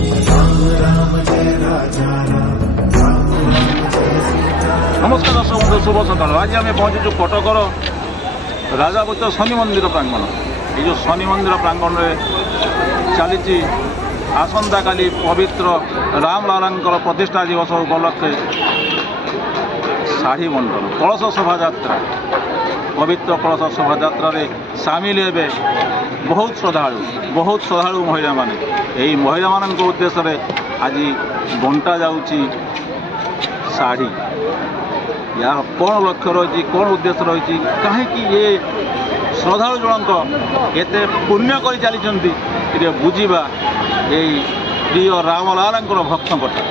नमस्कार दर्शक बंधु शुभ सकाल। आज आम पहुंचु कटकर राजावत शनि मंदिर प्रांगण। ये जो शनि मंदिर प्रांगण में चली आसंता काली पवित्र रामलाला प्रतिष्ठा दिवस उपलक्षे शाढ़ी बंटन कलश शोभा यात्रा पवित्र कलश शोभा यात्रा सामिल हे बहुत श्रद्धालु महिला माने यही महिला मान उद्देश्य आज बंटा जाऊँगी शाढ़ी। यार कौन लक्ष्य रही कौन उद्देश्य रही कहीं ये श्रद्धालु जनक एते पुण्य कर चली बुझा यही प्रिय रामलाला भक्त कथा।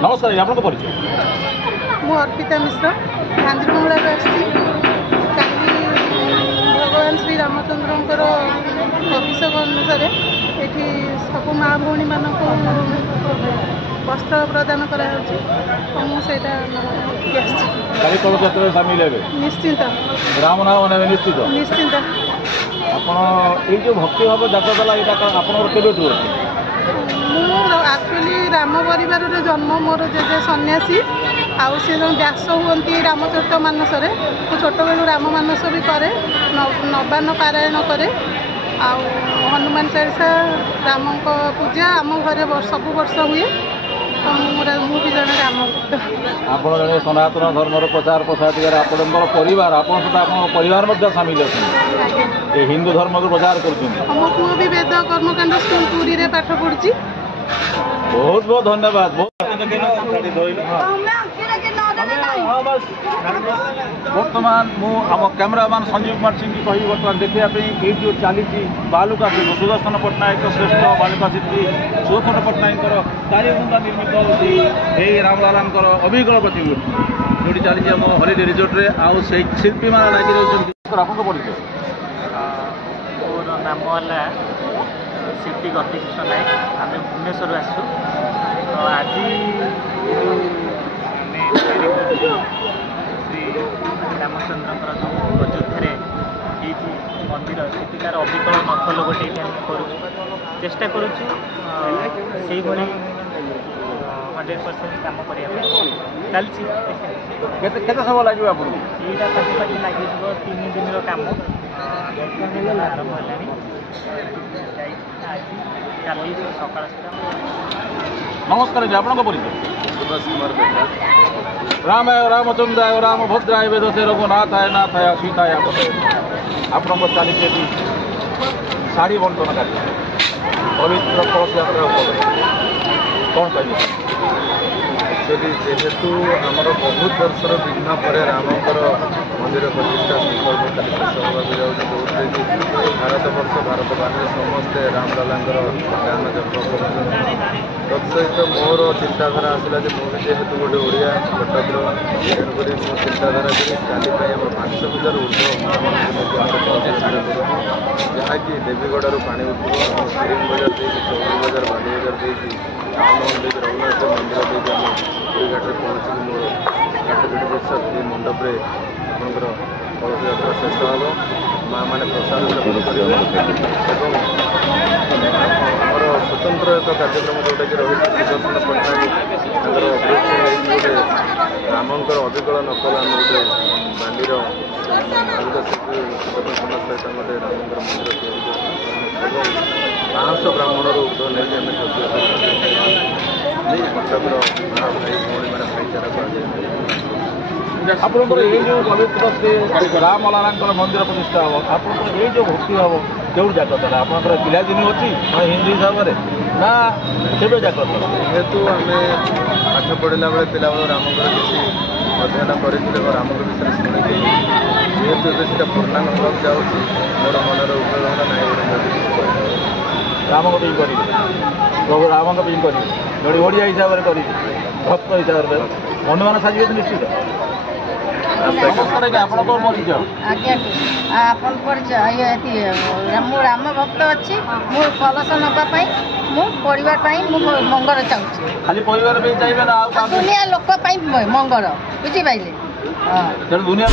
नमस्कार आपको परिचय मु अर्पिता मिश्र गांधीबंगला भगवान श्री रामचंद्र अभिषेक अनुसार ये सब माँ भौणी मान वस्त्र प्रदान कराई निश्चिंत राम नाम निश्चित निश्चिंत आप जो भक्ति भाव जातला यहाँ एक्चुअली राम परिवार जन्म मोर जेजे सन्यासी आउ सी व्यास हमें रामचरित मानस तो छोट बेलू राम मानस भी करे नवान्न पारायण करे आउ हनुमान चालीसा राम पूजा आम घरे सब वर्ष हुए तो मुझे जन राम भक्त। आप सनातन धर्म प्रचार प्रसार आपंकर परिवार परिवार सामिल अच्छे हिंदू धर्म को प्रचार कर मो पुओ भी वेद कर्मकांड स्कूल पुरी रे पाठ पढ़ी। बहुत बहुत धन्यवाद। बर्तमान आम कैमेरामैन संजीव कुमार सिंह की कही बर्तमान देखापी ये जो चली बालुका शिल्प सुदर्शन पट्टनायक श्रेष्ठ बालुका शिल्पी सुदर्शन पट्टनायक चारिबुंदा निर्मित यही रामलाला अभिज्ञ प्रतिमूर्ति जो चली आम हलिडे रिजोर्ट रे आउ से शिल्पी मान लगी रही आप परिचय। मोर नाम है शिल्पी गतिकृष्ण नायक आम भुवनेश्वर आसु तो आज श्री रामचंद्र जो अयोध्या मंदिर सेठार अविकल नकल गोटे कर चेष्टा करुचु 100% काम करने चलती समय लगे आप यहाँ पाखापाखि लगे 3 दिन काम आरंभ है सकाल। नमस्कार जी आपको परिचय। सुभाष कुमार बेटा राम रामचंद्राय राम भद्राय वेद से रघुनाथाय नाथाय सीताय आप चली शाढ़ी बंटन कार्य पवित्र कलश यात्रा कौन कह एक्चुअली जेहेतु आमर बहुत वर्षर विघ्न पर रामकर मंदिर प्रतिष्ठा संकल्प काली शेष होगा जाऊँगी जो भारत वर्ष भारत बाहर समस्ते रामलाला ज्ञान जप कर तत्सहित मोर चिंताधारा आसला जेहेतु गोटे ओडिया कटक तेणुक मो चिंताधारा काली आम 5,000 ऊर्ध्व जहाँकि देवीगढ़ पानी उठब स्क्रीन बजार देखिए चौधरी बजार बाली बजार देखिए टाउन देखिए रघुनाथ मंदिर देखिए आम पुरी घाटे पहुँचिक मोर घाट वर्ष मंडप आपंकर कलश यात्रा शेष हम माँ मैंने प्रसाद सेवन आमर स्वतंत्र एक कार्यक्रम जोटा कि रही सुदर्शन पट्टनायक गोटे रामकर अविकल नकल आम गोटे बालीर शिल्पी सुदर्शन सहित गोटे रामकर मंदिर तैयारी 500 ब्राह्मण उद्योग नहीं कटकर माँ भाई भौणी मैंने भाईचारा को आपंकर ये जो पवित्र से रामलाला मंदिर प्रतिष्ठा हम आपंकर ये जो भक्ति भाव जो जागृत है आपंकर पिलादिन अच्छी हिंदू हिसाब से ना केवे जागृत जेहेतु आम पाठ पढ़ला बेले पिला रामकर किसी अध्ययन करते रामक विषय शुणी जेहेतु एवं पूर्णांग होगा जाऊँगी मोर मनर उपलब्ध ना गोटे राम को करेंगे प्रभु राम को करेंगे जोड़ी ओडिया हिसाब से करेंगे भक्त हिसाब से हनुमान साजिए तो निश्चित ନମସ୍କାର ଆଜ୍ଞା, ଆପଣଙ୍କର ପରିଚୟ? ଆଜ୍ଞା ଆପଣ ପରିଚୟ ମୁଁ ରାମ ଭକ୍ତ ଅଛି। ମୁଁ କଳସ ନେବା ପାଇଁ ମୁଁ ପରିବାର ପାଇଁ ମୁଁ ମଙ୍ଗଳ ଚାହୁଁଛି। ଖାଲି ପରିବାର ପାଇଁ ଚାହିଁବେ ନା ଆଉ ଦୁନିଆ ଲୋକ ପାଇଁ ମଙ୍ଗଳ ବୁଝିପାରିଲେ? ହଁ ତେଣୁ ଦୁନିଆ